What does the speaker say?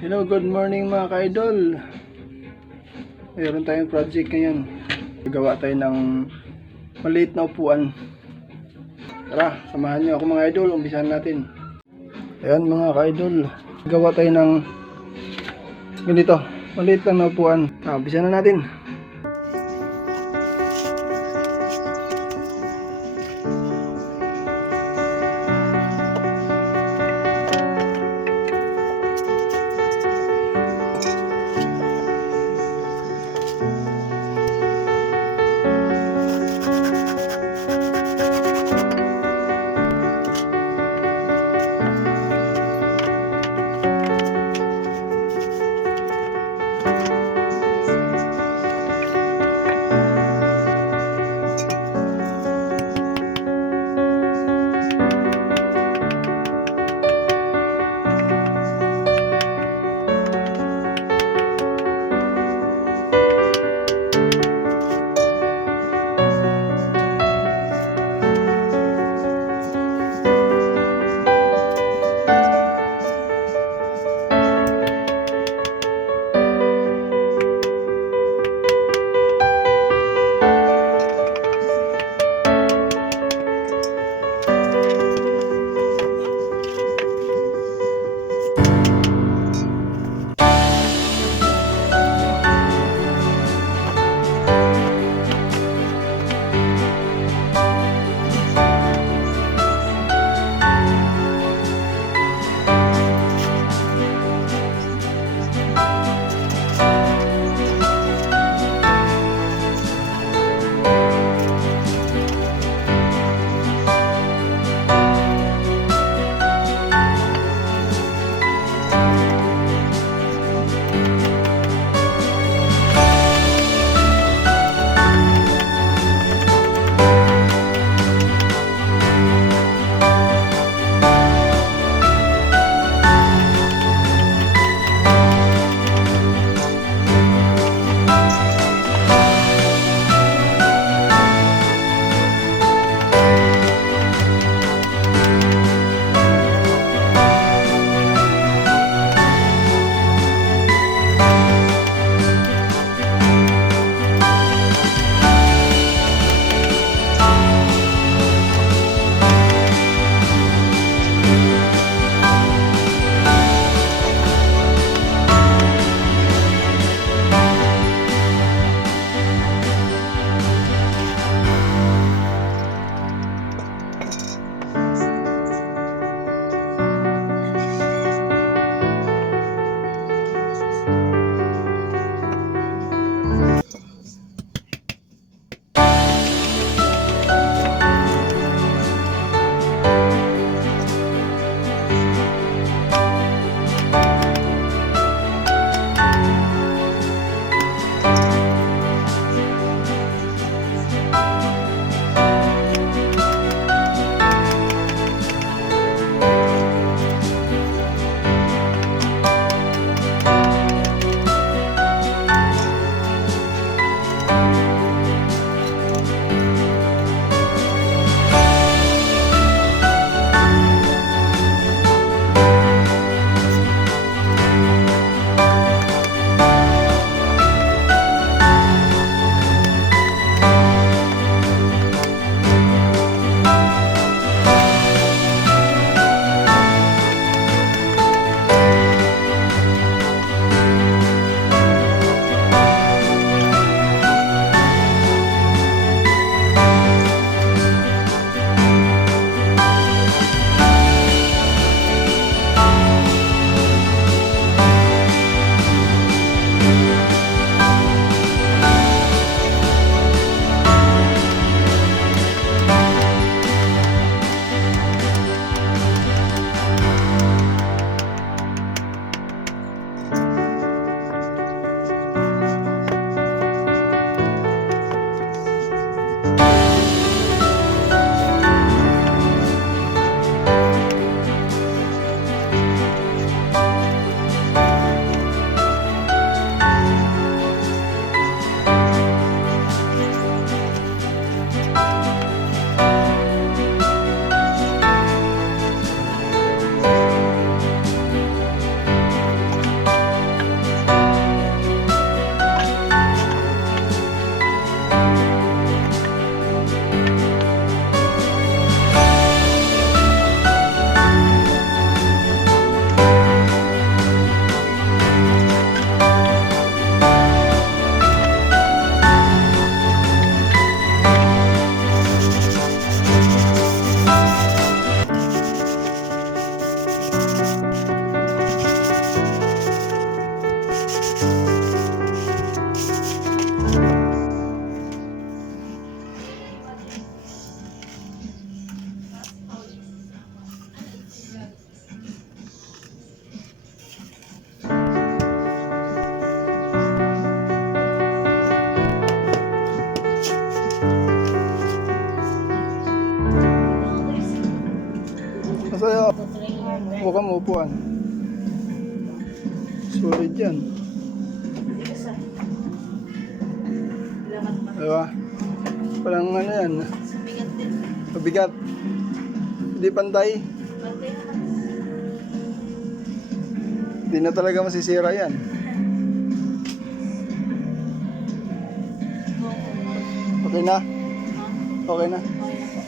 Hello, good morning mga ka-idol. Mayroon tayong project ngayon. Gagawa tayo ng maliit na upuan. Tara, samahan nyo ako mga idol. Umpisahan natin. Ayan mga ka-idol. Gagawa tayo ng ganito. Maliit lang na upuan. Umpisahan na natin. upuan. Solid yan. Tigas ah. Lamat pa. Diba? Parang ano yan, Bigat din. mabigat. Hindi pantay. Bantay naman. Hindi na talaga masisira yan. Okay na? Okay na? Okay na.